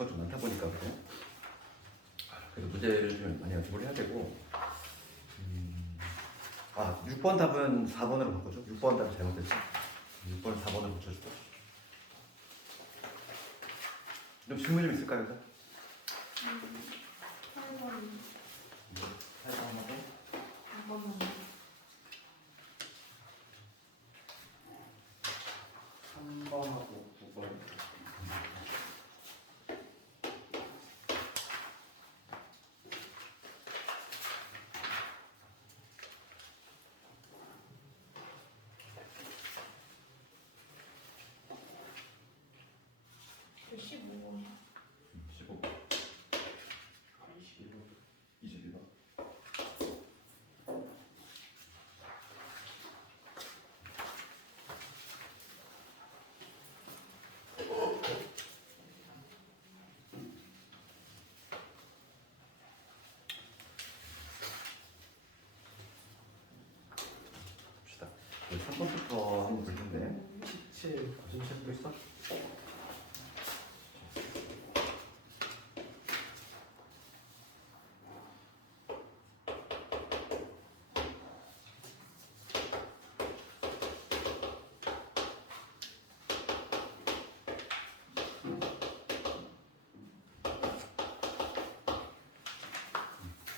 수가 좀 많다 보니까 그래. 그래서 문제를 좀 많이 연습을 해야 되고. 6번 답은 4번으로 바꿔줘. 6번 답이 잘못됐지. 6번 4번으로 고쳐주고. 좀 질문 좀 있을까요? 8번 8번하고 4번은 3번하고 9번. 그 15번 15번. 21번. 21번. 봅시다. 3번부터 한번 볼 텐데. 17 무슨 책도 있어?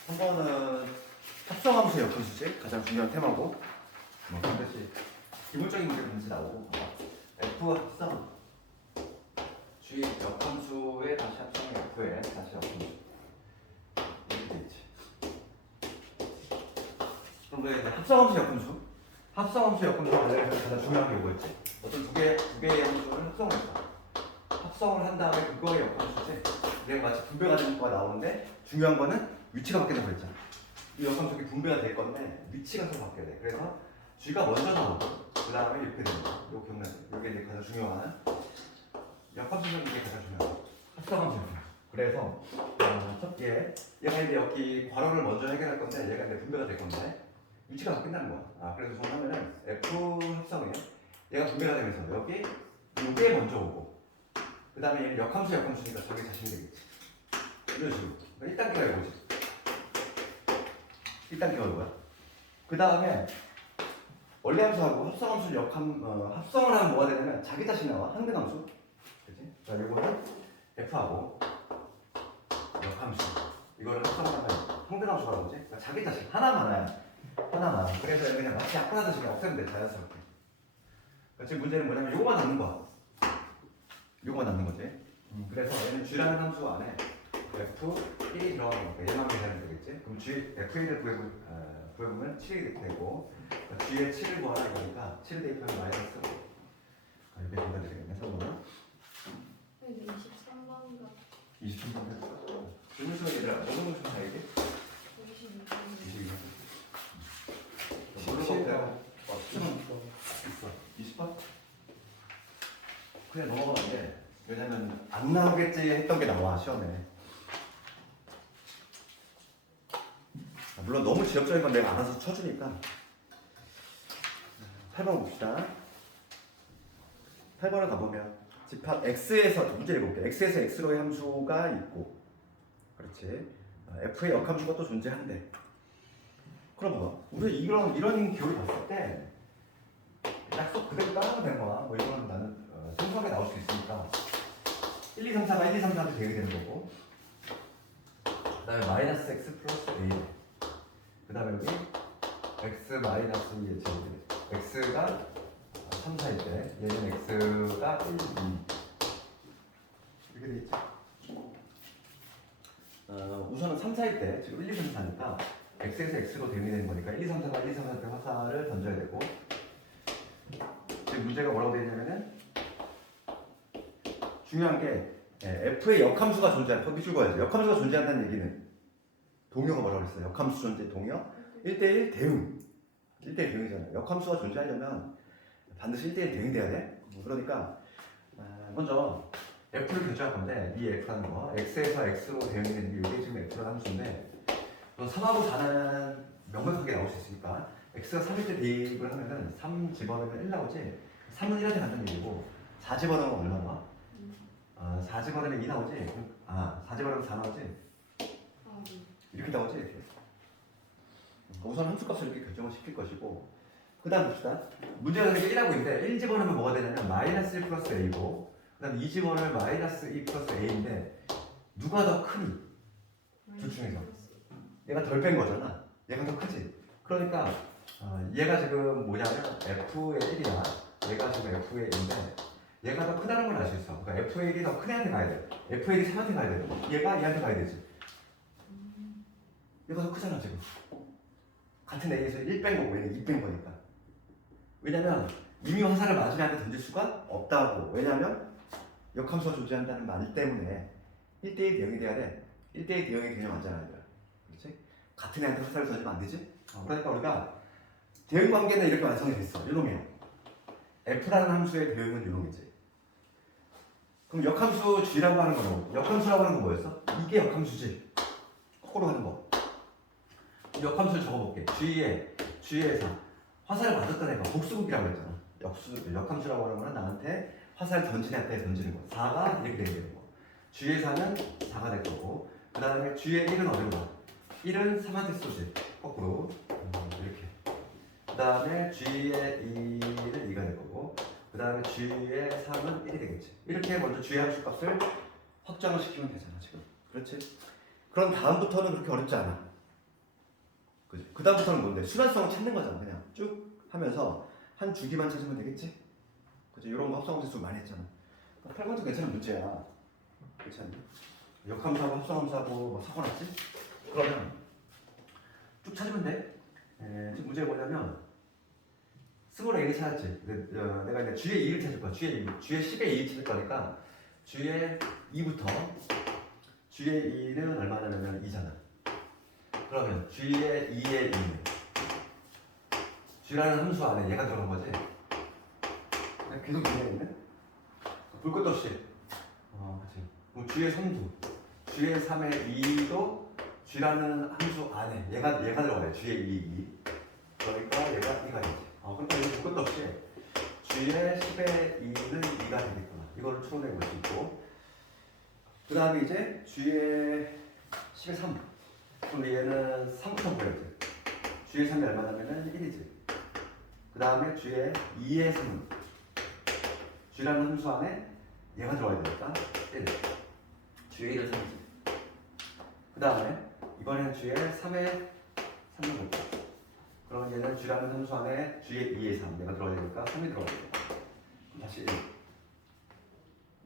한 번은 합성함수의 역함수지 가장 중요한 테마고 반드시 기본적인 문제 문제 나오고 F 합성 G 역함수에 다시 합성의 F에 다시 역함수 이렇게 돼 있지. 그럼 왜 합성함수 역함수? 합성함수 역함수가 가장 중요한 게 뭐였지? 어떤 두 개의 함수를 합성을 했어. 합성을 한 다음에 그거의 역함수지. 이게 마치 분배가 되는 거가 나오는데 중요한 거는 위치가 바뀌는 거 있잖아. 이 역함수가 분배가 될 건데 위치가 서로 바뀌어야 돼. 그래서 G가 먼저 나오고 그 다음에 이렇게 되는 거야. 이거 기억나지? 이게 이제 가장 중요한 역함수는 이게 가장 중요한 합성함수 역함수. 그래서 첫 개, 얘가 이제 여기 괄호를 먼저 해결할 건데 얘가 이제 분배가 될 건데 위치가 바뀐다는 거야. 그래서 정하면은 F 합성이에요. 얘가 분배가 되면서 여기 요게 먼저 오고 그 다음에 얘는 역함수 역함수니까 자기 자신이 되겠지. 이런 식으로. 그러니까 1단계가 이거지. 1단계가 이거야. 그 다음에 원래 함수하고 합성함수 합성을 하면 뭐가 되냐면 자기 자신 나와. 항등함수. 그치? 자, 이거는 F하고 역함수. 이거를 합성을 하면 항등함수가 나오지? 그러니까 자기 자신. 하나만. 그래서 그냥 마치 약분하듯이 그냥 없애면 돼. 자연스럽게. 그러니까 지금 문제는 뭐냐면 요거만 남는 거야. 요거만 남는 거지. 그래서 얘는 G라는 함수 안에 F1이 들어가는 거니까 얘만 계산하면 되겠지? 그럼 G, F1을 구해보면 7이 되고 그러니까 G에 7을 구하는 거니까 7을 대입하면 마이너스 이렇게 정답이 되겠네. 3번은 근데 23번인가 23번 했어. 질문수는 얘들아 어느 문수 다 얘기해? 22번 22번 모르고 있어. 20번? 그냥 넘어가면 안 돼. 왜냐면 안 나오겠지 했던 게 나와 시험에. 물론 너무 지역적인 건 내가 알아서 쳐주니까. 8번 봅시다. 8번을 가보면 집합 X에서 문제 읽어볼게. X에서 X로의 함수가 있고 그렇지. F의 역함수가 또 존재한대. 그럼 봐봐. 우리 이런 기호를 봤을 때 약속 그대로 따라가면 되는 거야. 뭐 이거는 나는 생소하게 나올 수 있으니까 1, 2, 3, 4가 1, 2, 3, 4한테 되게 되는 거고 그 다음에 마이너스 x 플러스 a 그 다음에 여기 x 마이너스 2의 제곱 x가 3, 4일 때 얘는 x가 1, 2 이렇게 돼 있죠. 우선은 3, 4일 때 지금 1, 2, 3, 4니까 x에서 x로 대응되는 거니까 1, 2, 3, 4가 1, 2, 3, 4 때 화살을 던져야 되고 지금 문제가 뭐라고 되어 있냐면은 중요한 게 F의 역함수가 존재한다. 밑줄 그어야지. 역함수가 존재한다는 얘기는 동요가 뭐라고 그랬어요? 역함수 존재 동요? 1대1 대응. 1대1 대응이잖아요. 역함수가 존재하려면 반드시 1대1 대응이 돼야 돼. 그러니까 먼저 F를 결정할 건데 이 F라는 거 X에서 X로 대응이 되는 게 이게 지금 F라는 함수인데 3하고 4는 명백하게 나올 수 있으니까 X가 3일 때 대입을 하면은 3 집어넣으면 1 나오지 3은 1한테 간다는 얘기고 4 집어넣으면 얼마 나와? 4 집어넣으면 2 나오지? 4 집어넣으면 4 나오지? 아, 네. 이렇게 나오지? 이렇게. 우선 함수값을 이렇게 결정을 시킬 것이고 그 다음 봅시다. 문제는 1하고 있는데 1 집어넣으면 뭐가 되냐면 마이너스 1 플러스 a고 그 다음 2 집어넣으면 마이너스 2 플러스 a인데 누가 더 크니? 둘 중에서. 얘가 덜 뺀 거잖아. 얘가 더 크지? 그러니까 얘가 지금 뭐냐면 f의 1이야. 얘가 지금 f의 1인데 얘가 더 크다는 걸 알 수 있어. 그러니까 f의 1이 더 큰 애한테 가야 돼. f의 1이 3한테 가야 돼. 얘가 얘한테 가야 되지. 얘가 더 크잖아 지금. 같은 A에서 1 뺀 거고 얘는 2 뺀 거니까. 왜냐면 이미 화살을 맞은 애한테 던질 수가 없다고. 왜냐면 역함수가 존재한다는 말 때문에 1대1 대응이 돼야 돼. 1대1 대응이 되냐 맞잖아 이거야. 그렇지? 같은 애한테 화살을 던지면 안 되지? 그러니까 우리가 대응 관계는 이렇게 완성이 됐어. 이놈이야. F라는 함수의 대응은 이놈이지. 그럼 역함수 G라고 하는 거는 역함수라고 하는 건 뭐였어? 이게 역함수지. 거꾸로 하는 거. 역함수를 적어볼게. G에서 화살을 맞았던 애가 복수극이라고 했잖아. 역함수라고 하는 거는 나한테 화살 던진 애한테 던지는 거. 4가 이렇게 되는 거. G의 4는 4가 될 거고 그 다음에 G의 1은 어디로 가? 1은 3한테 쏘지. 거꾸로 이렇게. 그 다음에 G의 2는 2가 될 거고 그 다음에 G의 3은 1이 되겠지. 이렇게 먼저 G의 함수값을 확정을 시키면 되잖아 지금. 그렇지? 그럼 다음부터는 그렇게 어렵지 않아. 그지? 그 다음부터는 뭔데? 순환성을 찾는 거잖아. 그냥 쭉 하면서 한 주기만 찾으면 되겠지? 그지? 이런 거 합성함수 많이 했잖아. 8번도 괜찮은 문제야. 괜찮니? 역함수하고 합성함수하고 뭐 섞어놨지? 그러면 쭉 찾으면 돼. 지금 문제가 뭐냐면 스몰 a를 찾았지. 내가 이제 G의 2를 찾을 거야. G의 10의 2를 찾을 거니까 G의 2부터 G의 2는 얼마냐면 2잖아. 그러면 G의 2의 2는 G라는 함수 안에 얘가 들어간 거지. 계속 진행했네. 볼 것도 없이. 그치. 그럼 G의 3도, G의 3의 2도 G라는 함수 안에 얘가 들어가야 돼. G의 2. 그러니까 얘가 2가 되지. 그러니까 이거 볼 것도 없이 G의 10의 2는 2가 되겠구나. 이거를 추론해 볼 수 있고. 그 다음에 이제 G의 10의 3. 그럼 얘는 3부터 보여야지. G의 3이 얼마냐면은 1이지. 그 다음에 G의 2의 3은 G라는 함수 안에 얘가 들어가야 되니까 1. G의 1은 3이지. 그 다음에 이번에는 G의 3의 3을 볼게. 그러면 얘는 G라는 함수 안에 G의 2의 3 얘가 들어가야 되니까 3이 들어가야 돼. 다시 1.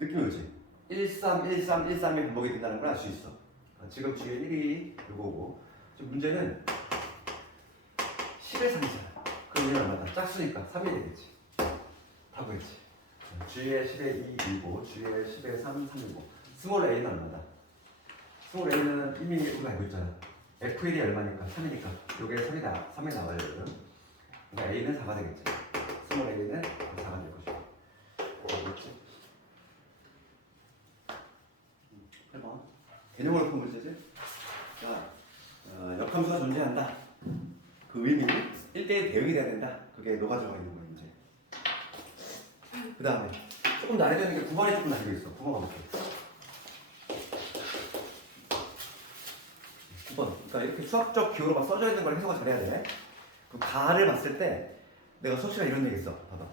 느낌이 오지? 1, 3, 1, 3, 1, 3이 반복이 된다는 걸 알 수 있어. 지금 G의 1이 이거고 지금 문제는 10의 3이잖아. 그럼 얘는 얼마다? 짝수니까 3이 되겠지. 다 구했지. G의 10의 2이고 G의 10의 3, 3이고 스몰 a는 얼마다? 스몰 a는 이미 우리가 알고 있잖아. F1이 얼마니까? 3이니까 요게 3이 나와야 되거든. 그러니까 a는 4가 되겠지. 스몰 a는 4가 될 것이고 뭐겠지? 8번 개념으로 푼 문제지? 자, 역함수가 존재한다. 그 의미는 1대1 대응이 돼야 된다. 그게 녹아 들어가 있는 거예요, 이제. 그 다음에 조금 난이도는 게 9번이 조금 난이도 있어. 9번 가볼게. 9번. 그러니까 이렇게 수학적 기호로 막 써져 있는 걸 해석을 잘해야 돼. 그 가를 봤을 때 내가 수업 시간에 이런 얘기 했어. 봐봐.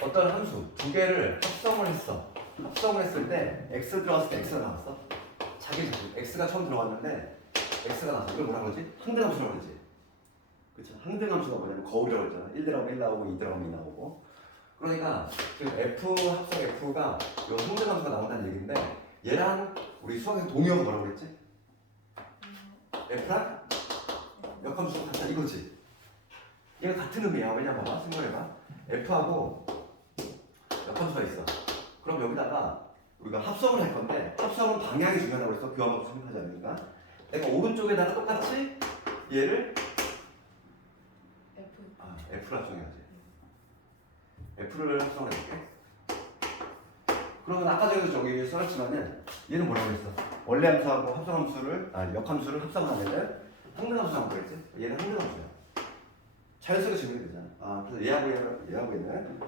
어떤 함수 두 개를 합성을 했어. 합성을 했을 때 x 들어갔을 때 x가 나왔어. 자기 x가 처음 들어갔는데 x가 나왔어. 이걸 뭐라 그러지? 항등함수라고 그러지. 그쵸? 항등함수가 뭐냐면 거울이라고 했잖아. 1 들어가면 1 나오고 2 들어가면 2 나오고. 그러니까 그 f 합성 f가 요 항등함수가 나온다는 얘기인데 얘랑 우리 수학에서 동의어가 뭐라고 그랬지? f랑 역함수가 같다 이거지. 얘가 같은 의미야. 왜냐면 봐봐. 생각해봐. f하고 역함수가 있어. 그럼 여기다가 우리가 합성을 할 건데 합성은 방향이 중요하다고 해서 교환하고 생각하지 않으니까 내가 오른쪽에다가 똑같이 얘를 F를 합성해야지. F를 합성해볼게. 그러면 아까 전에도 저기 써놨지만은 얘는 뭐라고 했어? 원래 함수하고 합성함수를 역함수를 합성하면은 항등함수라고 그랬지? 얘는 항등함수야. 자연스럽게 증명이 되잖아. 그래서 얘하고 얘는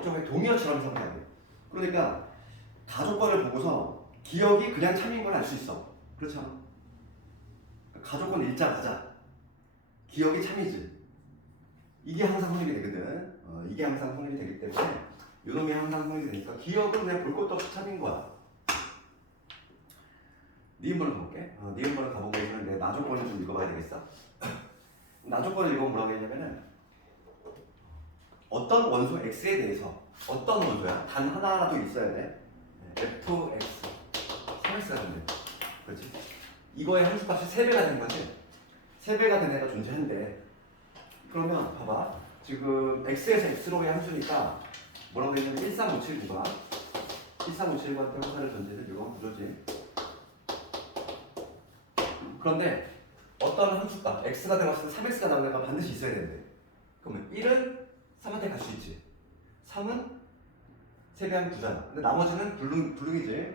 이쪽에 동의어처럼 해석해야 돼. 그러니까 가족권을 보고서 기억이 그냥 참인 걸 알 수 있어. 그렇잖아. 가족권 읽자마자 기억이 참이지. 이게 항상 확률이 되거든. 이게 항상 확률이 되기 때문에 요놈이 항상 확률이 되니까 기억은 그냥 볼 것도 없이 참인 거야. 니은번을 가볼게. 니은번을 가보고 있으면 내 나조건을 좀 읽어봐야 되겠어. 나조건을 읽어보면 뭐라고 했냐면은 어떤 원소 x에 대해서 어떤 원소야? 단 하나라도 있어야 돼. fx 3x가 된대. 그렇지? 이거의 함수값이 3배가 된 거지. 3배가 된 애가 존재한대. 그러면 봐봐. 지금 x에서 x로의 함수니까 뭐라고 되냐면 1357구가 1357구한테 함수를 전제는 이건 구조지. 그런데 어떤 함수값 x가 들어갔을 때 3x가 나오는 애가 반드시 있어야 되는데 그러면 1은 3한테 갈 수 있지. 3은 3배하면 9잖아. 근데 나머지는 불능이지.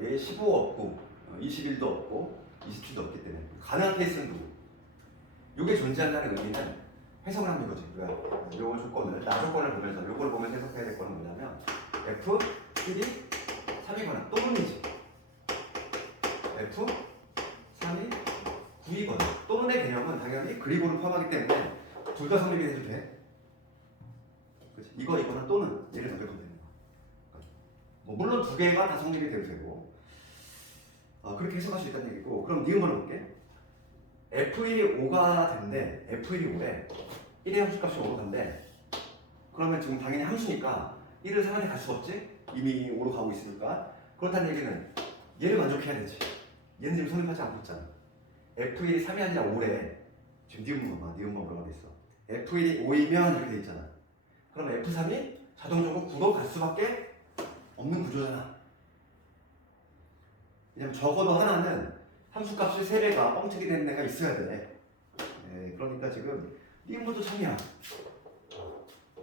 얘 15 없고 21도 없고 27도 없기 때문에 가능한 케이스는 누구? 이게 존재한다는 의미는 해석을 하는 거지. 왜? 요 조건을 나 조건을 보면서 요걸 보면서 해석해야 될 거는 뭐냐면 f 1이 3이거나 또는이지. f 3이 9이거나 또는의 개념은 당연히 그리고를 포함하기 때문에 둘 다 성립이 해도 돼. 그렇지? 이거나 또는 얘를 적용하면 되는 거야. 뭐 물론 두 개가 다 성립이 돼도 되고 그렇게 해석할 수 있다는 얘기고. 그럼 니은번을 볼게. F1이 5가 된대. F1이 5래. 1의 함수값이 5로 간대. 그러면 지금 당연히 함수니까 1을 3한테 갈 수가 없지? 이미 5로 가고 있으니까. 그렇다는 얘기는 얘를 만족해야 되지. 얘는 지금 성립하지 않고 있잖아. F1이 3이 아니라 5래. 지금 니은번 봐. 니은번 뭐라고 돼 있어. F1이 5이면 이렇게 돼 있잖아. 그럼 F3이 자동적으로 9로 갈 수밖에 없는 구조잖아. 왜냐면 적어도 하나는 함수값이 3배가 뻥튀기 되는 애가 있어야 돼. 그러니까 지금 니은번도 참이야.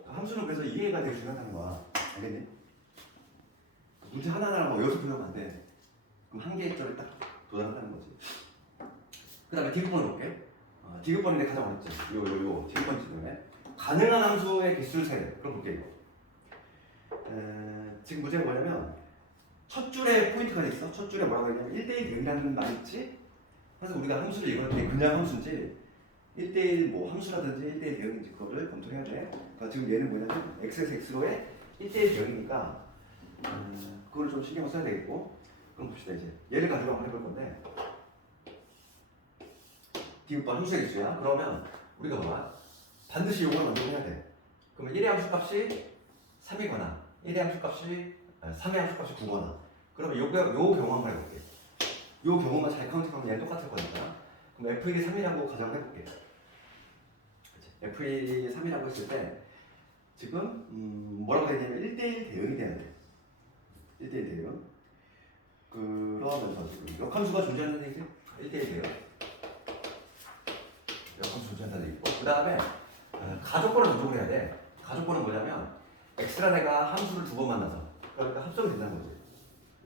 함수는 그래서 이해가 되게 중요하다는 거야. 알겠니? 문제 하나하나 뭐 여기서 풀면 안 돼. 그럼 한 개의 절에 딱 도달한다는 거지. 그 다음에 디귿번을 볼게. 디귿번이 내가 가장 어렵지. 요 디귿번 지점에 가능한 함수의 개수를 세래. 그럼 볼게 이거. 지금 문제가 뭐냐면 첫 줄에 포인트가 있어. 첫 줄에 뭐라고 했냐면 1대1 대응이라는 말 있지? 그래서 우리가 함수를 이거는 그냥 함수인지 1대1 뭐 함수라든지 1대1 대응인지 그거를 검토해야 돼. 그러니까 지금 얘는 뭐냐면 x에서 x로의 1대1 대응이니까 그걸 좀 신경을 써야 되겠고. 그럼 봅시다. 이제 얘를 가지고 한번 해볼 건데 디귿번 함수의 개수야. 그러면 우리가 봐봐. 반드시 이걸 만들어야 돼. 그러면 1의 함수값이 3이거나 1의 함수값이 3의 함수값이 9거나 그러면 요 경우 한번 해볼게. 요 경우만 잘 카운팅하면 얘는 똑같을 거니까. 그럼 F1이 3이라고 가정을 해볼게. F1이 3이라고 했을 때 지금 뭐라고 되냐면 1대1 대응이 돼야 돼. 1대1 대응. 그러면서 지금 역함수가 존재한다는 얘기지? 1대1 대응. 역함수 존재한다는 얘기고. 그 다음에 가족권을 만족을 해야 돼. 가족권은 뭐냐면 x라는 애가 함수를 두 번 만나서 그러니까 합성이 된다는 거지.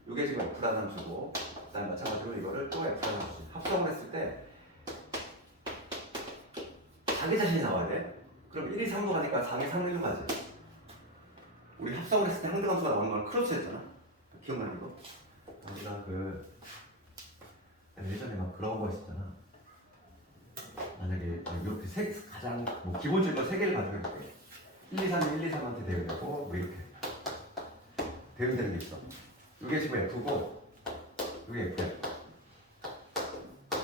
이게 지금 f라는 함수고 그다음에 마찬가지로 이거를 또 f라는 함수 합성을 했을 때 자기 자신이 나와야 돼. 그럼 1이 3로 가니까 4이 3로 가지. 우리 합성을 했을 때 항등함수가 나오는 건 크로스였잖아. 기억나는 거? 우리가 예전에 막 그런 거 했었잖아. 만약에 이렇게 가장 뭐 기본적인 거 3개를 가지고 있는데 1, 2, 3이 1, 2, 3한테 대응되고 뭐 이렇게 대응되는 게 있어. 이게 지금 F고 이게 F야.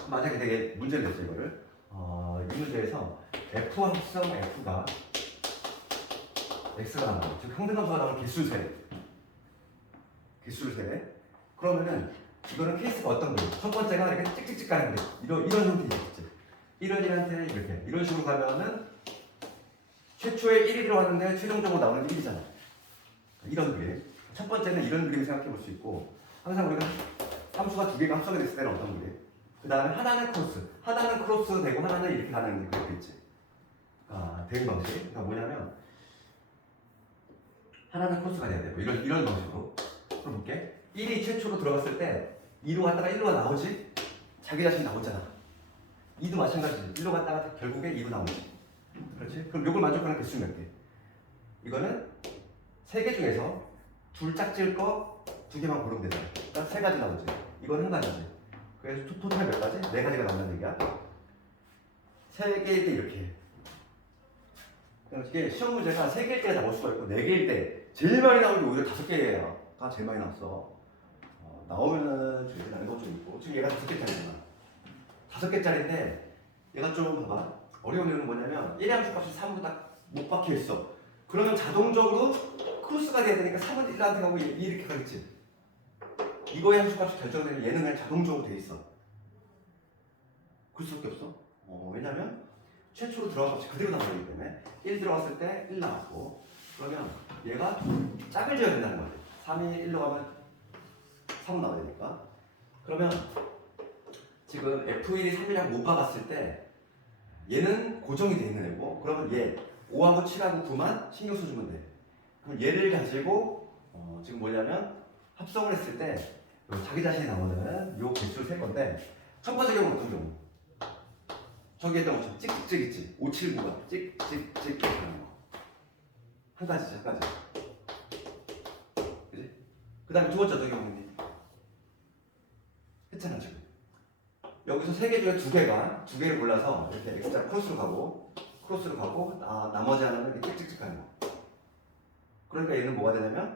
만약에 되게 문제를 냈어 이거를 이 문제에서 F 합성 F가 X가 나온다. 즉 항등함수가 나오는 개수를 세래. 개수를 세래. 그러면은 이거는 케이스가 어떤 거예요? 첫 번째가 이렇게 찍찍찍 가는 게 이런 형태이겠지. 이런 이렇게 이런 식으로 가면은 최초에 1이 들어왔는데 최종적으로 나오는 게 1이잖아. 이런 그림. 첫 번째는 이런 그림 생각해 볼 수 있고 항상 우리가 함수가 두 개가 합성이 됐을 때는 어떤 그림? 그 다음에 하나는 크로스. 하나는 크로스 되고 하나는 이렇게 가는 그림도 있지. 대응 방식. 그러니까 뭐냐면 하나는 크로스가 돼야 되고 이런 방식으로. 그럼 볼게. 1이 최초로 들어갔을 때 2로 갔다가 1로가 나오지? 자기 자신이 나오잖아. 2도 마찬가지지. 1로 갔다가 결국에 2로 나오지. 그렇지? 그럼 요걸 만족하는 개수 몇 개? 이거는 3개 중에서 둘 짝질 거, 두 개만 고르면 되잖아. 그러니까 세 가지 나오지. 이건 한 가지지. 그래서 토탈 몇 가지? 네 가지가 나온다는 얘기야. 세 개일 때 이렇게 해. 그러니까 이게 시험 문제가 세 개일 때 나올 수가 있고 네 개일 때 제일 많이 나온 게 오히려 다섯 개가 제일 많이 나왔어. 나오면은 되게 다른 것좀 있고 지금 얘가 다섯 개짜리잖아. 다섯 개짜리인데 얘가 좀 봐봐. 어려운 이유는 뭐냐면 1의 함수 값이 3으로 딱 못 박혀 있어. 그러면 자동적으로 크로스가 돼야 되니까 3은 1한테 가고 2 이렇게 가겠지. 이거의 함수 값이 결정되면 얘는 그냥 자동적으로 돼 있어. 그럴 수밖에 없어. 왜냐면 최초로 들어간 값이 그대로 나오기 때문에 1 들어갔을 때 1 나왔고 그러면 얘가 짝을 지어야 된다는 거지. 3이 1로 가면 3 나와야 되니까. 그러면 지금 F1이 3이랑 못 박았을 때 얘는 고정이 돼 있는 애고 그러면 얘 5하고 7하고 9만 신경 써주면 돼. 그럼 얘를 가지고 지금 뭐냐면 합성을 했을 때 자기 자신이 나오는 요 개수를 셀 건데 첫 번째 경우는 어떤 경우? 저기 했던 것처럼 찍찍 있지. 579가 찍찍찍 하는 거. 한 가지지, 한 가지. 그지? 그 다음에 두 번째 어떤 경우니? 했잖아, 지금. 여기서 세 개 중에 두 개를 골라서 이렇게 X자 크로스로 가고, 나머지 하나는 이렇게 찍찍찍 하는 거. 그러니까 얘는 뭐가 되냐면,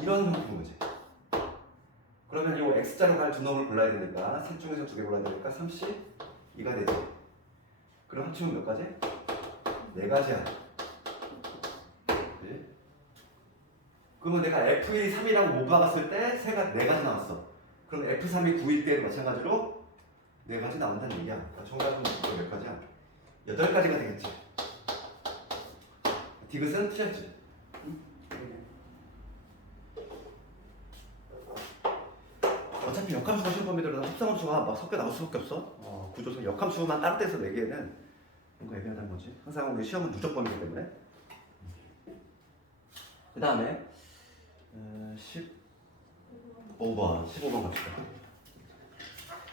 이런 형태인 거지. 그러면 이 X자로 갈 두 놈을 골라야 되니까, 셋 중에서 두 개 골라야 되니까 32가 되지. 그럼 합치면 몇 가지? 네 가지야. 그치? 그러면 내가 F1이 3이라고 못 박았을 때 네 가지 나왔어. 그럼 F3이 9일 때도 마찬가지로 네 가지 나온다는 얘기야. 그러니까 정답은 몇 가지야? 8가지가 되겠지. 디귿은 틀렸지. 어차피 역함수가 시험 범위들은 합성함수가 막 섞여 나올 수밖에 없어. 구조선 역함수만 다른 데서 내기에는 뭔가 애매하다는 거지. 항상 우리 시험은 누적 범위이기 때문에. 그 다음에 15번 갑시다.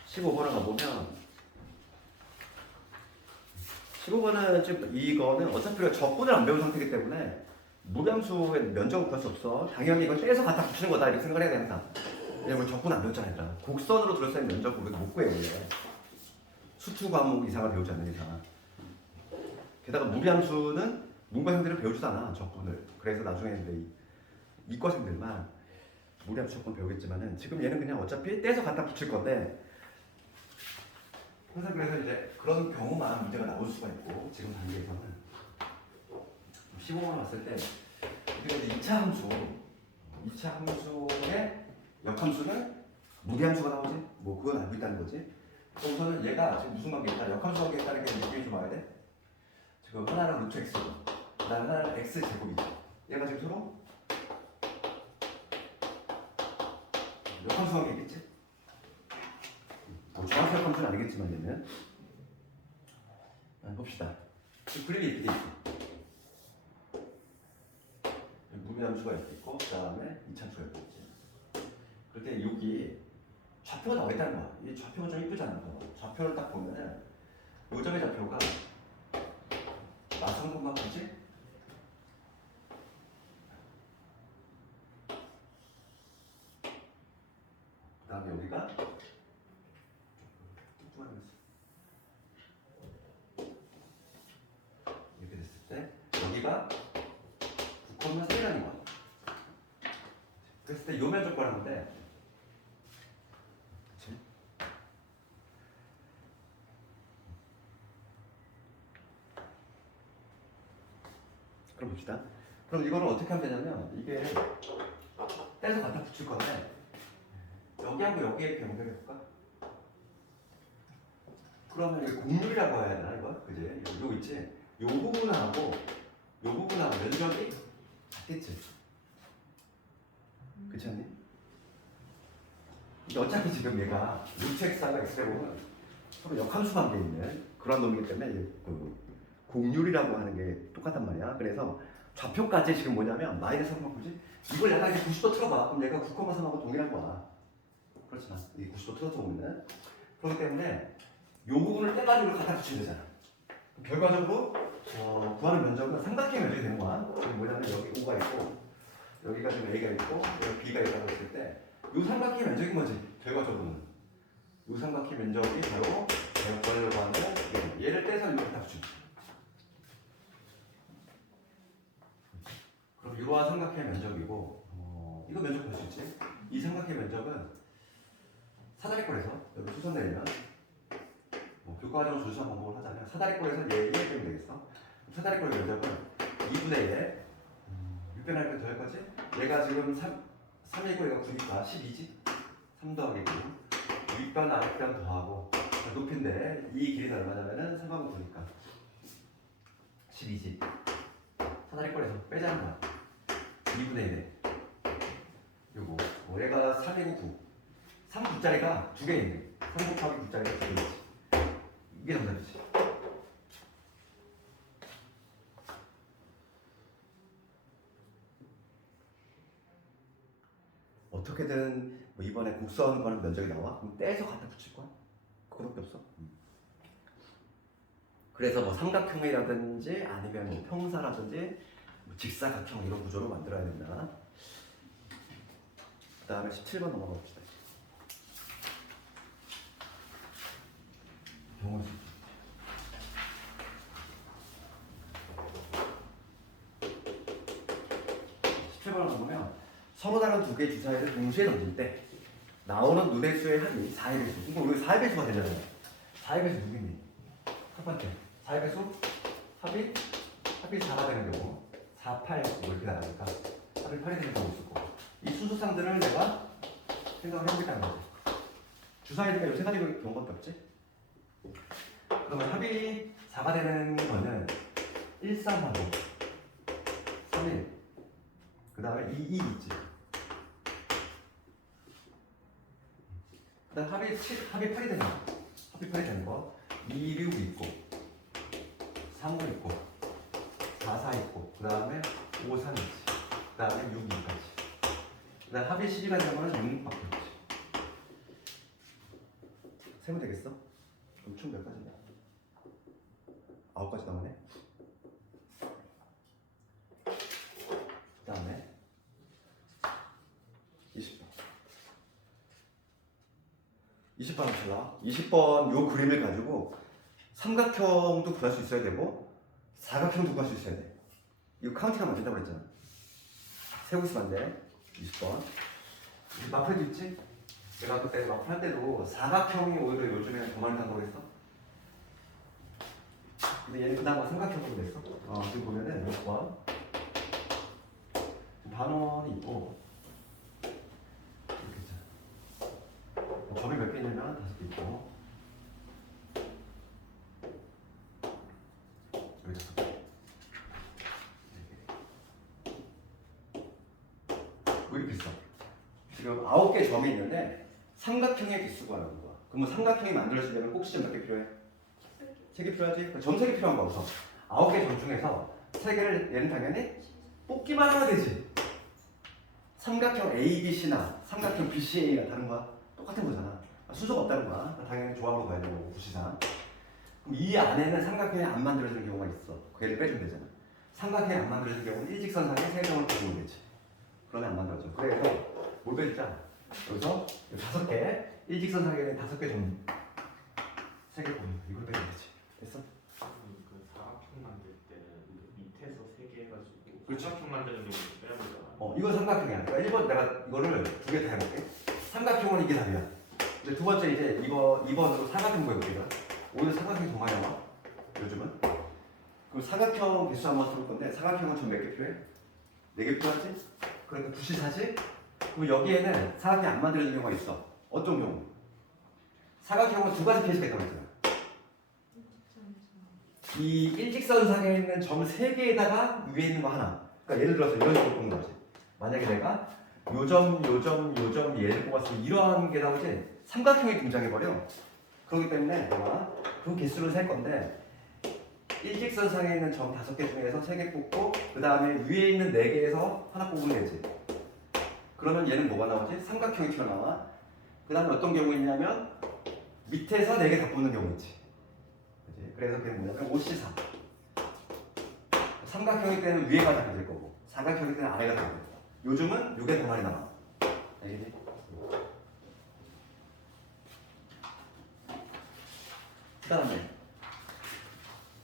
15번을 가보면 15번은 지금 이거는 어차피 우리가 적분을 안 배운 상태이기 때문에 무리함수의 면적을 구할 수 없어. 당연히 이건 떼서 갖다 붙이는 거다 이렇게 생각을 해야 돼 항상. 왜냐면 적분 안 배웠잖아 얘들아. 곡선으로 둘러싸인 면적을 우리가 못 구해 원래. 수투 과목 이상을 배우지 않는 이상. 게다가 무리함수는 문과 형들은 배우지도 않아 적분을. 그래서 나중에 이제 이과생들만 무리함수 적분 배우겠지만은 지금 얘는 그냥 어차피 떼서 갖다 붙일 건데 항상 그래서 이제 그런 경우만 문제가 나올 수가 있고 지금 단계에서는 15번 왔을 때 이제 2차 함수의 역함수는 무리함수가 나오지? 뭐 그건 알고 있다는 거지. 우선은 얘가 지금 무슨 관계있다? 역함수 관계 있다는 게 얘기 좀 와야 돼. 지금 하나는 루트 x고 그다음 하나는 x 제곱이지. 얘가 지금 서로 역함수 관계겠지? 정확히 역함수는 아니겠지만 얘는 봅시다. 그림이 이렇게 돼 있어. 무리함수가 이렇게 있고 그 다음에 이차함수가 이렇게 있지. 그럴 때 여기 좌표가 나와 있다는 거야. 이 좌표가 좀 이쁘잖아. 좌표를 딱 보면은 요점의 좌표가 마성분만 보지? 그 다음에 여기가 이렇게 됐을 때 여기가 9,3라는 거야. 그랬을 때 요 면적 구하는데 그럼 봅시다. 그럼 이거를 어떻게 하면 되냐면 이게 떼서 갖다 붙일 건데 여기하고 여기에 이렇게 연결해 볼까? 그러면 이게 곡률이라고 해야 되나 이거? 그지? 요 있지? 요 부분하고 면적이 같겠지? 그렇지 않니? 이게 어차피 지금 얘가 루트 x하고 x제곱은 서로 역함수 관계에 있는 그런 놈이기 때문에 그 곡률이라고 하는 게 똑같단 말이야. 그래서 좌표까지 지금 뭐냐면 마이너스 3만 보지? 이걸 약간 이렇게 90도 틀어봐. 그럼 얘가 9,3하고 동일한 거야. 그렇잖아. 이 90도 틀어서 보면은. 그렇기 때문에 요 부분을 떼가지고 갖다 붙이면 되잖아. 결과적으로 구하는 면적은 삼각형 면적이 되는 거야. 지금 뭐냐면 여기 5가 있고 여기가 지금 A가 있고 여기 B가 있다고 했을 때 이 삼각형의 면적이 뭐지? 결과적으로는 이 삼각형 면적이 바로 대역권을 구하는 얘를 떼서 이렇게 딱 주지. 그럼 이러한 삼각형의 면적이고 이거 면적 볼 수 있지? 이 삼각형의 면적은 사다리꼴에서 여기 수선 내리면 교과과정을 준수한 방법을 하자면 사다리꼴에서 얘 빼면 되겠어. 사다리꼴의 면적은 2분의 1에 6변 할때 더 할 거지? 얘가 지금 3이고 얘가 9니까 12지? 3 더하기 9 윗변 아랫변 더하고 높이인데 이 길이는 얼마냐면은 3하고 9니까 12지. 사다리꼴에서 빼자는 거야. 2분의 1에 요거 얘가 3이고 9 3 9짜리가 2개 있네. 3 곱하기 9짜리가 2개 있지. 이게 정답이지. 어떻게든 뭐 이번에 곡선 구하는 면적이 나와? 그럼 떼서 갖다 붙일 거야? 그거밖에 없어. 그래서 뭐 삼각형이라든지 아니면 뭐 평사라든지 뭐 직사각형 이런 구조로 만들어야 된다. 그 다음에 17번 넘어가 봅시다. 병원 수 17번을 보면 서로 다른 두 개의 주사위를 동시에 던질 때 나오는 누대 수의 합이 4의 배수. 이거 우리 4의 배수가 되잖아요. 4의 배수 누구니? 첫 번째 4의 배수 합이 4가 되는 경우 4, 8 이렇게 나가니까 합이 8이 되는 경우 있을 거고 이 수수상들을 내가 생각을 해보겠다는 거지. 주사위니까 요새 가지고 경우밖에 없지? 그러면 합이 4가 되는 거는 1, 3하고 3, 1 그 다음에 2, 2 있지. 그 다음 합이 8이 되는 거. 합이 8이 되는 거. 2, 6 있고 3, 5 있고 4, 4 있고 그 다음에 5, 3 있지. 그 다음에 6, 2까지. 그 다음 합이 12가 되는 거는 6, 6밖에 없지. 세면 되겠어? 그럼 총 몇 가지냐? 9가지 나오네. 그 다음에 20번. 20번 합시다. 20번 요 그림을 가지고 삼각형도 구할 수 있어야 되고 사각형도 구할 수 있어야 돼. 이거 카운팅하면 안 된다고 그랬잖아. 세고 있으면 안 돼. 20번. 마플도 있지? 내가 그때 마플 할 때도 사각형이 오히려 요즘에는 더 많이 난다고 그랬어. 근데 얘는 그나마 삼각형으로 됐어. 지금 보면은 6번. 반원이 있고 이렇게 있잖아. 점이 몇 개 있냐면 5개 있고 여기 5개 뭐 이렇게 있어. 지금 9개 점이 있는데 삼각형의 개수가 나오는 거야. 그러면 삼각형이 만들어지려면 꼭 시점 몇 개 필요해? 3개 필요하지? 점 3개 필요한 거 없어. 9개 점 중에서 3개를 얘는 당연히 뽑기만 하면 되지. 삼각형 ABC나 삼각형 BCA가 다른 거야? 똑같은 거잖아. 수소가 없다는 거야. 당연히 조합으로 가야 되고 구시상. 그럼 이 안에는 삼각형이 안 만들어지는 경우가 있어. 그 얘를 빼주면 되잖아. 삼각형이 안 만들어지는 경우는 일직선상에 3점을 빼주면 되지. 그러면 안 만들어져. 그래서 뭘 빼주자? 여기서 5개 일직선상에는 5개 좀 3개 보면 이걸 빼면 되지. 됐어? 그 사각형 만들 때는 밑에서 3개 해가지고 그렇지. 삼각형 만드는 경우는 빼야 되잖아. 이거 삼각형이야. 그러니까 1번 내가 이거를 2개 다 해볼게. 삼각형은 이게 답이야. 이제 두 번째 이제 2번으로 사각형 구해볼게요. 오늘 사각형이 더 많이 나와. 요즘은. 그럼 사각형 개수 한번 써볼 건데 사각형은 좀 몇 개 필요해? 4개 필요하지? 그러니까 부시사지? 그럼 여기에는 사각형이 안 만들어지는 경우가 있어. 어떤 경우? 사각형은 2가지 케이스가 있다고 했잖아. 이 일직선상에 있는 점 3개에다가 위에 있는 거 하나. 그러니까 예를 들어서 이런 식으로 뽑는 거지. 만약에 내가 요점 얘를 뽑았으면 이러한 게 나오지 삼각형이 등장해버려. 그렇기 때문에 내가 그 개수를 셀 건데 일직선상에 있는 점 5개 중에서 3개 뽑고 그 다음에 위에 있는 4개에서 하나 뽑으면 되지. 그러면 얘는 뭐가 나오지? 삼각형이 튀어나와. 그 다음에 어떤 경우 있냐면 밑에서 4개 다 뽑는 경우 있지. 그치? 그래서 그게 뭐냐면 5C4. 삼각형일 때는 위에가 잡혀질 거고 사각형일 때는 아래가 잡혀질 거고 요즘은 요게 더 많이 남아. 알겠니? 그 다음에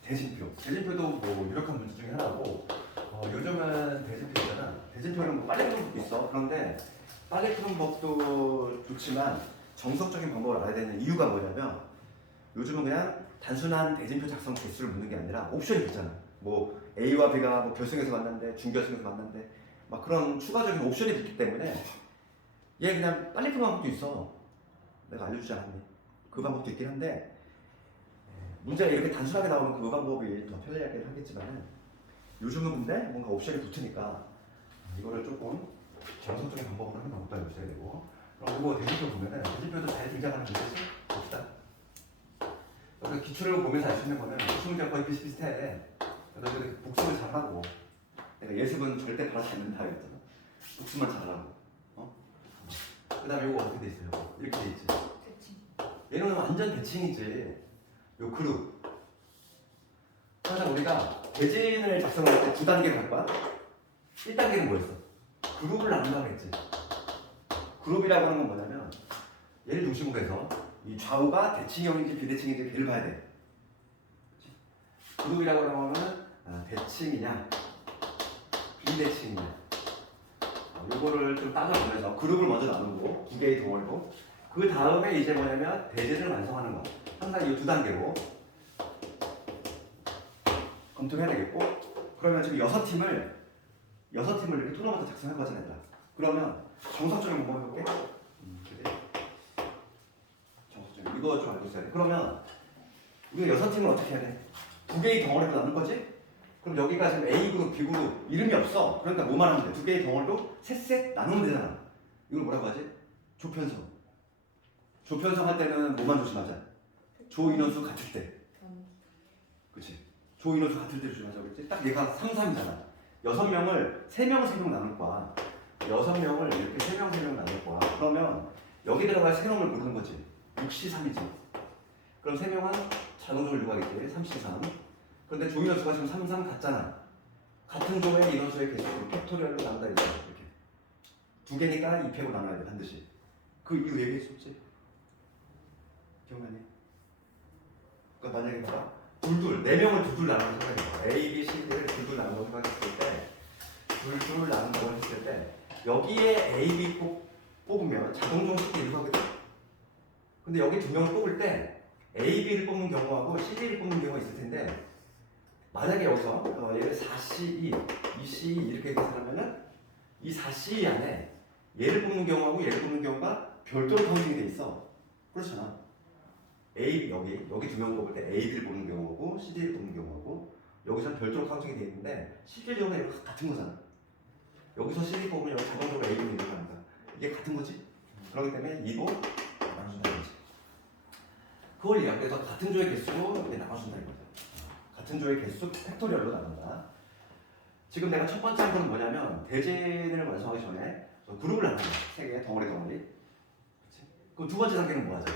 대진표. 대진표도 뭐 유력한 문제 중에 하나고 요즘은 대진표 있잖아. 대진표는 뭐 빨리 푸는 법도 있어. 그런데 빨리 푸는 법도 좋지만 정석적인 방법을 알아야 되는 이유가 뭐냐면 요즘은 그냥 단순한 대진표 작성 개수를 묻는 게 아니라 옵션이 있잖아. 뭐 A와 B가 뭐 결승에서 만났는데 중결승에서 만났는데 막 그런 추가적인 옵션이 있기 때문에 얘 그냥 빨리 푸는 방법도 있어. 내가 알려주지 않았니? 그 방법도 있긴 한데 문제가 이렇게 단순하게 나오면 그 방법이 더 편리하긴 하겠지만 요즘은 근데 뭔가 옵션이 붙으니까 이거를 조금 정석적인 방법으로 하는 방법도 알려줘야 되고 그럼 이거 대진표 보면은 대진표도 잘 등장하는 문제지? 봅시다. 여기 기출을 보면서 알 수 있는 거는 수능과 거의 비슷비슷해. 그래서 복습을 잘하고 내가 예습은 절대 바라지 않는다 했잖아. 복습만 잘하고 그 다음에 이거 어떻게 돼 있어요? 이렇게 돼 있지. 대칭. 얘는 완전 대칭이지. 요 그룹. 항상 우리가 대진을 작성할 때 두 단계를 할 거야. 1단계는 뭐였어? 그룹을 나눈다고 했지. 그룹이라고 하는 건 뭐냐면 얘를 중심으로 해서 이 좌우가 대칭형인지 비대칭인지 걔를 봐야 돼. 그룹이라고 하는 거는 대칭이냐 비대칭이냐 요거를 좀 따져보면서 그룹을 먼저 나누고 두 개의 덩어리로 그 다음에 이제 뭐냐면 대진을 완성하는 거. 항상 이 두 단계로 검토해야 되겠고 그러면 지금 6팀을 이렇게 토너먼트 작성할 거잖아. 얘들아. 그러면 정석적인 방법 해볼게. 그래? 정석적인 이거 좀 알고 있어야 돼. 그러면 우리가 6팀을 어떻게 해야 돼? 두 개의 덩어리로 나눌 거지? 그럼 여기가 지금 A그룹, B그룹 이름이 없어. 그러니까 뭐만 하면 돼? 두 개의 덩어리로 셋 나누면 되잖아. 이걸 뭐라고 하지? 조편성. 조편성 할 때는 뭐만 조심하자? 조인원수 같을 때. 그치? 조인원수 같을 때 조심하자. 그랬지? 딱 얘가 3, 3이잖아. 6명을 3명, 3명 나눌 거야. 6명을 이렇게 3명, 3명 나눌 거야. 그러면 여기 들어갈 3놈을 고르는 거지. 6시 3이지. 그럼 3명은 자동적으로 유가겠지. 3시 3. 그런데 조인원수가 지금 3, 3 같잖아. 같은 조의 인원수의 개수를 팩토리얼로 나눈다 이거야. 이렇게. 두 개니까 2팩으로 나눠야 돼. 반드시. 그 이유 얘기했었지? 기억나니? 그러니까 만약에 봐봐. 둘둘, 4명을 둘둘 나눈다고 생각해봐. A, B, C, D를 둘둘 나눈다고 생각했을 때 둘둘 나눈다고 했을 때 여기에 A, B 뽑으면 자동적으로 쉽게 이루어가거든. 근데 여기 두 명을 뽑을 때 A, B를 뽑는 경우하고 C, D를 뽑는 경우가 있을 텐데 만약에 여기서 얘를 4C2, 2C2 이렇게 계산하면은 이 4C2 안에 얘를 뽑는 경우하고 얘를 뽑는 경우가 별도로 카운팅이 돼 있어. 그렇잖아. A, 여기 두 명 뽑을 때 A, B를 뽑는 경우하고 C, D를 뽑는 경우하고 여기서는 별도로 카운팅이 돼 있는데 실질적으로 이거 같은 거잖아. 여기서 C, D 뽑으면 여기 자동적으로 A, B를 이루어가니까 이게 같은 거지. 그렇기 때문에 2로 나눠준다는 거지. 그걸 이해하고 그래서 같은 조의 개수로 이렇게 나눠준다는 거죠. 같은 조의 개수 팩토리얼로 나눈다. 지금 내가 첫 번째 한 거는 뭐냐면 대진을 완성하기 전에 그룹을 나눈 거야. 3개 덩어리. 그렇지? 그럼 두 번째 단계는 뭐 하죠?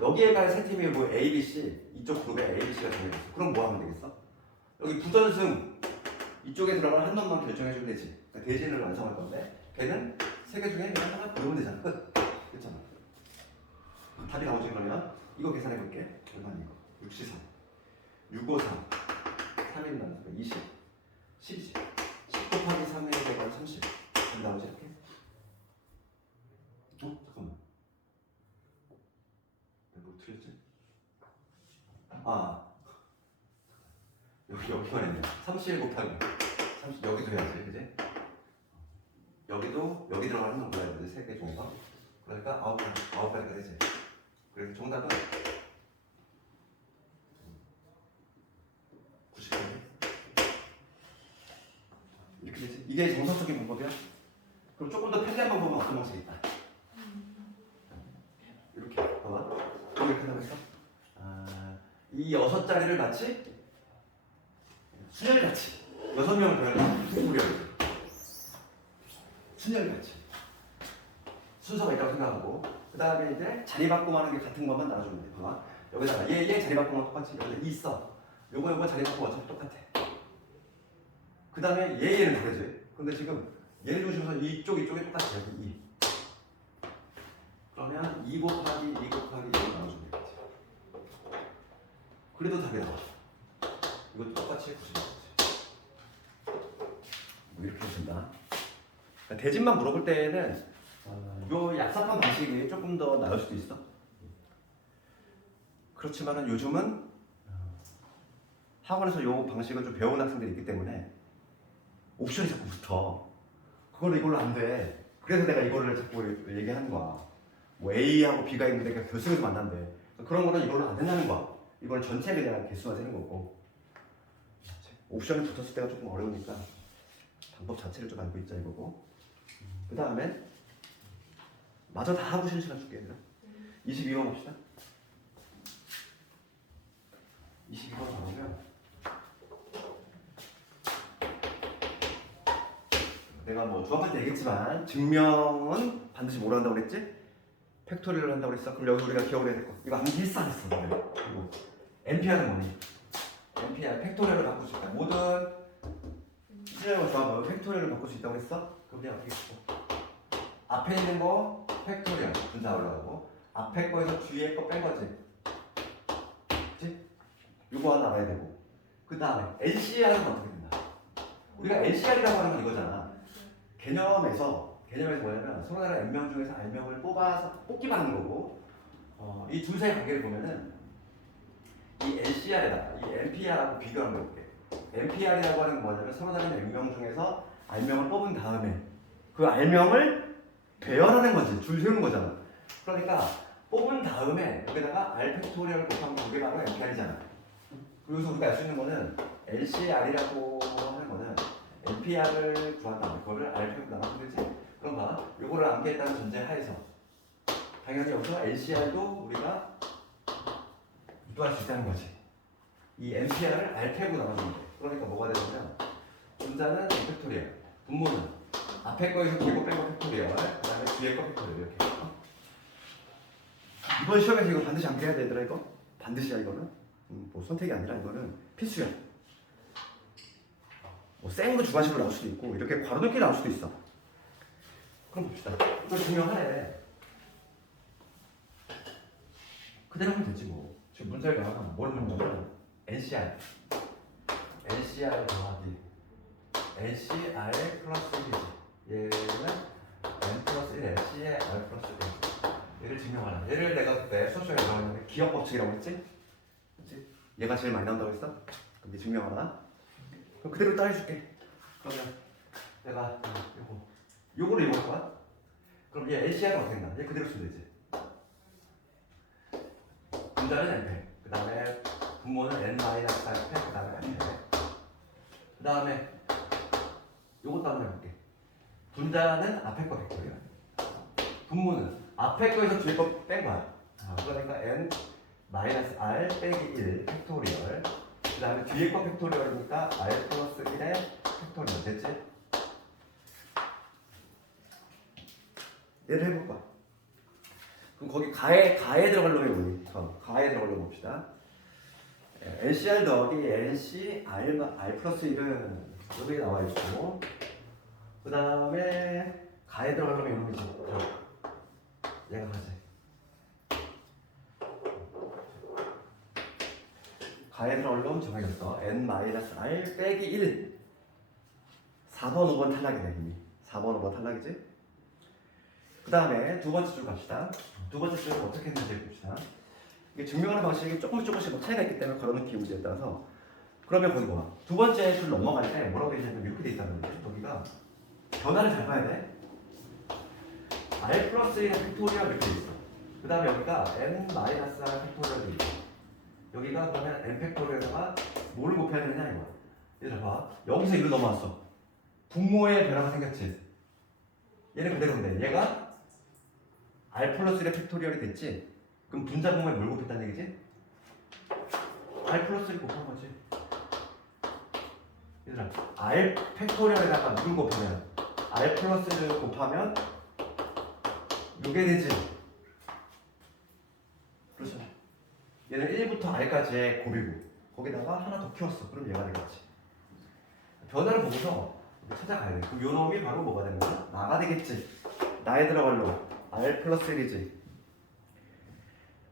여기에 갈 세 팀이 뭐 A, B, C 이쪽 그룹에 A, B, C가 정해졌어. 그럼 뭐 하면 되겠어? 여기 부전승 이쪽에 들어갈 한 놈만 결정해주면 되지. 그러니까 대진을 완성할 건데 걔는 3개 중에 그냥 하나 고르면 되잖아. 끝. 그렇잖아. 답이 나오지. 그러면 이거 계산해 볼게. 얼마니 이거? 6시 3 653 3일 나누니까 20 10이지. 10 곱하기 3에 대가 30 답이 나오지 이렇게? 잠깐만 뭐 틀렸지? 여기만 했네. 31 곱하기 30 여기도 해야지. 그지? 여기 들어가는 건 뭐야? 3개 중에서 그러니까 9가지가 되지. 그래서 정답은 90가지. 이렇게 되지. 이게 정석적인 방법이야. 그럼 조금 더 편리한 방법은 어떤 방식이 있다? 이렇게 봐봐. 이렇게 나오겠어? 이 6자리를 마치 순열같이 6명을 더하면 순열같이 순서가 있다고 생각하고 그 다음에 이제 자리 바꾸고 하는 게 같은 것만 나눠주면 돼. 봐봐. 여기다가 얘 자리 바꾸는 거 똑같이 여기다 2 있어. 요거 자리 바꾸고 어차피 똑같아. 그 다음에 얘는 다르지. 근데 지금 얘를 주셔서 이쪽에 똑같이 여기 2. 그러면 2 곱하기 2 곱하기 2 나눠주면 되겠지. 그래도 답이 나와. 이것도 똑같이 90이겠지. 뭐 이렇게 된다. 대진만 물어볼 때는 요 약삽한 방식이 조금 더 나을 수도 있어. 그렇지만은 요즘은 학원에서 요 방식을 좀 배운 학생들이 있기 때문에 옵션이 자꾸 붙어. 그걸로 이걸로 안 돼. 그래서 내가 이거를 자꾸 얘기하는 거야. 뭐 A하고 B가 있는데 그냥 결승에서 만난대. 그런 거는 이걸로 안 된다는 거야. 이건 전체 그냥 개수만 세는 거고. 옵션이 붙었을 때가 조금 어려우니까 방법 자체를 좀 알고 있자 이거고. 그 다음에 마저 다 하고 쉬는 시간 줄게 얘들아. 22번 봅시다. 22번 잡으면 내가 뭐 중학교 때 얘기했지만 증명은 반드시 뭐로 한다고 그랬지? 팩토리얼로 한다고 그랬어. 그럼 여기서 우리가 기억을 해야 될 거. 이거 암기 일사했어. 그리고 NPR은 뭐니? NPR 팩토리얼을 바꿀 수 있다. 모든 실력을 좋아하면 팩토리얼을 바꿀 수 있다고 그랬어? 그럼 그냥 어떻게 했어? 앞에 있는 거 팩토리얼 분사 올라가고 앞에 거에서 뒤에 거 뺀 거지. 그치? 이거 하나 알아야 되고 그 다음에 LCR은 어떻게 된다? 우리가 LCR이라고 하는 건 이거잖아. 개념에서 뭐냐면 서로 다른 n명 중에서 r명을 뽑아서 뽑기만 하는 거고 이 둘 사이 관계를 보면은 이 LCR에다가 이 NPR하고 비교하는 거 볼게. NPR이라고 하는 건 뭐냐면 서로 다른 n명 중에서 r명을 뽑은 다음에 그 r명을 배열하는 거지. 줄 세우는 거잖아. 그러니까 뽑은 다음에 여기다가 r 팩토리얼 곱하면 그게 바로 NPR이잖아. 그래서 우리가 알 수 있는 거는 LCR이라고 하는 거는 NPR을 구한 다음에 그거를 R표로 나눠주면 되지. 그럼 봐. 요거를 암기했다는 전제 하에서 당연히 여기서 LCR도 우리가 유도할 수 있다는 거지. 이 NPR을 R표로 나눠주면 돼. 그러니까 뭐가 되냐면 분자는 N 팩토리얼, 분모는 앞에 거에서 뒤에 거 뺀 거 팩토리얼, 그 다음에 뒤에 거 팩토리얼 이렇게. 이번 시험에서 이거 반드시 암기해야 되더라 이거? 반드시야 이거는? 뭐 선택이 아니라 이거는 필수야. 뭐 생으로 주관식으로 나올 수도 있고 이렇게 괄호넣기 나올 수도 있어. 그럼 봅시다. 이거 중요하네. 그대로 하면 되지 뭐. 지금 문제가 뭘 묻냐면 NCR 더하기 NCR 플러스 1이지. 얘는 N 플러스 1 NCR 플러스 1. 얘를 증명하라. 얘를 내가 그때 수업 시간에 나왔는데 기억 법칙이라고 했지? 그치? 얘가 제일 많이 나온다고 했어? 그럼 얘 증명하라. 그럼 그대로 따라해줄게. 그러면 내가 요거를 이용할 거야? 그럼 얘 LCR은 어떻게 된다? 얘 그대로 쓰면 되지. 분자는 N팩, 그 다음에 분모는 N-4팩, 그 다음에 N팩. 그 다음에 요것도 한번 해볼게. 분자는 앞에 거 팩토리얼, 분모는 앞에 거에서 뒤에 거 뺀 거야. 그러니까 N-R 빼기 1 팩토리얼, 그 다음에 뒤에 거 팩토리얼이니까 R 플러스 1의 팩토리얼 됐지? 얘를 해볼 거야. 그럼 거기 가에 들어갈 놈이 뭐니? 가에 들어갈 놈 봅시다. NCR 더하기 NC R 플러스 1은 여기 나와 있고, 그 다음에 가에 들어갈 놈이 이놈이지. 얘가 가지. 가에 들어갈 놈 정해졌어. N-R 빼기 1. 4번, 5번 탈락이네 이미. 4번, 5번 탈락이지? 그 다음에 두 번째 줄 갑시다. 두 번째 줄은 어떻게 했는지 봅시다. 이게 증명하는 방식이 조금씩 뭐 차이가 있기 때문에 걸어놓기 문제에 따라서. 그러면 거기 봐. 두 번째 줄 넘어갈 때 뭐라고 돼 있냐면 이렇게 돼 있다는 거지. 여기가 변화를 잘 봐야 돼. R 플러스 1의 팩토리얼 이렇게 있어. 그 다음에 여기가 N-R 팩토리얼이 있어. 여기가 그러면 N 팩토리얼에다가 뭐를 곱해야 되느냐 이거야. 얘들 봐. 여기서 이로 넘어왔어. 분모의 변화가 생겼지. 얘는 그대로인데 얘가 R 플러스 1의 팩토리얼이 됐지? 그럼 분자 분모에 뭘 곱했다는 얘기지? R 플러스 1 곱한 거지. 얘들아, R 팩토리얼에다가 뭘 곱하면 R 플러스 1을 곱하면 요게 되지? 그렇죠. 얘는 1부터 R까지의 곱이고 거기다가 하나 더 키웠어. 그럼 얘가 되겠지. 변화를 보고서 찾아가야 돼. 그럼 요 놈이 바로 뭐가 되는 거야? 나가 되겠지. 나에 들어갈 놈 R 플러스 1이지.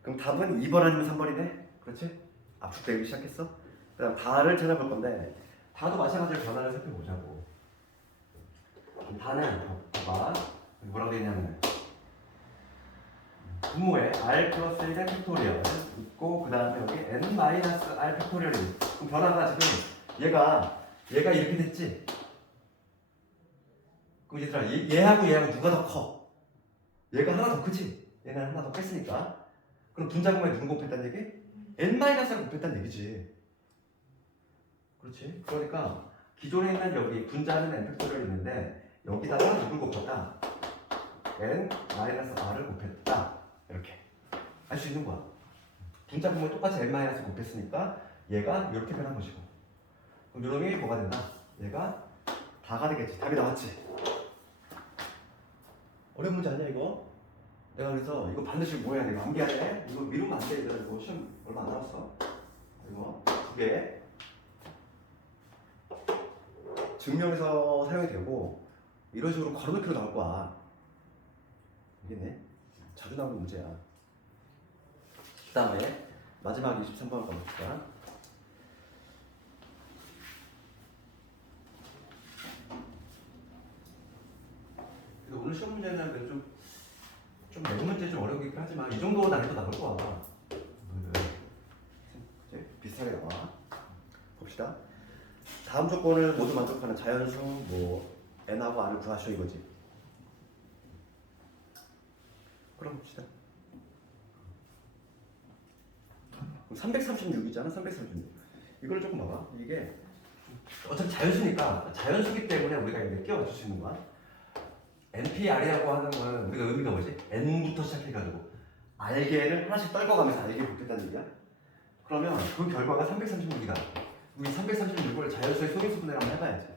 그럼 답은 2번 아니면 3번이네? 그렇지? 압축되기 시작했어? 그 다음 다를 찾아볼 건데 다도 마찬가지로 변화를 살펴보자고. 그럼 다는 봐봐 뭐라고 되냐면 분모에 R 플러스 1의 팩토리얼 있고 그 다음에 여기 N 마이너스 R 팩토리얼이 있고 그럼 변화가 지금 얘가 이렇게 됐지? 그럼 얘들아 얘하고 누가 더 커? 얘가 하나 더 크지? 얘는 하나 더 뺐으니까 그럼 분자분모에 누구 곱했다는 얘기? N-를 곱했다는 얘기지. 그렇지? 그러니까 기존에 있는 여기 분자는 N 팩토리얼이 있는데 여기다가 누굴 곱했다? N-R을 곱했다. 이렇게 알 수 있는 거야. 분자분모 똑같이 N- 곱했으니까 얘가 이렇게 변한 것이고 그럼 요놈이 뭐가 된다? 얘가 다가 되겠지. 답이 나왔지? 어려운 문제 아니야 이거? 내가 그래서 이거 반드시 뭐 해야 돼? 암기해야 돼? 이거 미루면 안 돼. 이거 시험 얼마 안 남았어. 이거 2개 증명해서 사용이 되고 이런 식으로 걸어놓기로 나올 거야. 알겠네? 자주 나오는 문제야. 그 다음에 마지막 23번 가봅시다. 그래서 오늘 시험 문제는 좀 내용 문제 좀 어려우긴 하지만 이 정도 난이도 나올 거야. 그치? 비슷하게 나와. 봅시다. 다음 조건을 모두 만족하는 자연수 뭐 n하고 r을 구하시오 이거지. 그럼 봅시다. 336이잖아. 336. 이걸 조금 봐봐. 이게 어차피 자연수니까 자연수기 때문에 우리가 이제 끼워 맞출 수 있는 거야. NPR이라고 하는 거는 우리가 의미가 뭐지? N부터 시작해가지고 알게를 하나씩 떨궈가면서 알게 곱했다는 얘기야. 그러면 그 결과가 336이다. 우리 336을 자연수의 소인수분해를 한번 해봐야지.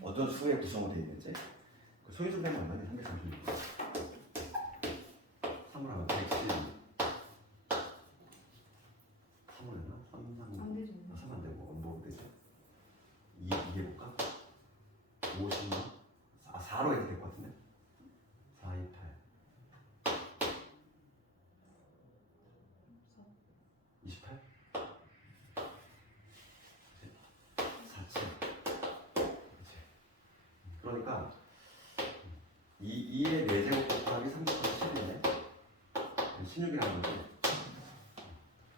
어떤 수의 구성으로 되어 있는지. 그 소인수분해는 얼마냐? 336. 3을 하면 110. 3을 했나? 3은 안 되죠. 3 안 되고 뭐 되죠? 2 해볼까? 50만? 4로 해도 될 것 같은데? 4, 2, 8 28? 47 그치? 그러니까 2의 4제곱 곱하기 3 곱하기 7이네 16이라는 거지.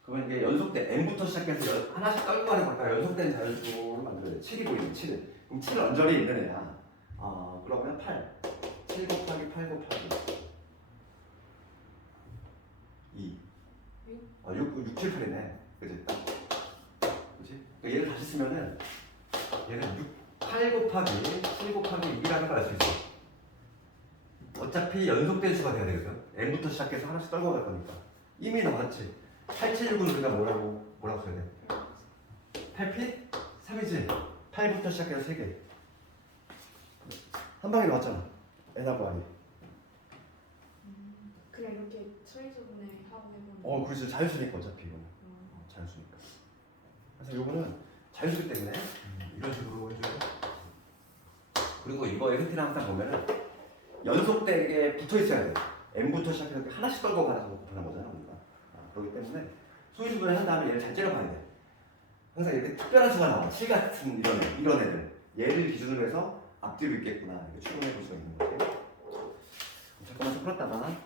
그러면 이게 연속된 n부터 시작해서 하나씩 떨고 가는 거니까 연속된 자연수를 만들어야 돼. 7이 보이네 7은. 그럼 7은 언저리에 있는 애야. 그러면 8 7 곱하기 8 곱하기 2 6, 7, 8이네. 그치? 그치? 그러니까 얘를 다시 쓰면은 얘는 8 곱하기 7 곱하기 2라는 걸 알 수 있어. 어차피 연속된 수가 돼야 되거든. n부터 시작해서 하나씩 떨고 갈 거니까. 이미 나왔지. 876은 우리가 뭐라고 써야 돼? 8p? 3이지? 8부터 시작해서 3개. 한 방에 나왔잖아. n하고 r이. 그냥 이렇게 소인수분해 하고 해보면. 그렇지. 자연수니까 어차피 이거는. 자연수니까. 그래서 요거는 자연수기 때문에 이런 식으로 해줘요. 그리고 이거 에르티는 항상 보면은 연속되게 붙어 있어야 돼. n부터 시작해서 이렇게 하나씩 떨고 가서 곱하는 거잖아, 우리가. 그렇기 때문에 소인수분해 한 다음에 얘를 잘 째려봐야 돼. 항상 이렇게 특별한 수가 나와. 7 같은 이런 애들. 얘를 기준으로 해서 앞뒤로 있겠구나. 이렇게 추론해 볼 수가 있는 거지. 잠깐만 좀 풀었다가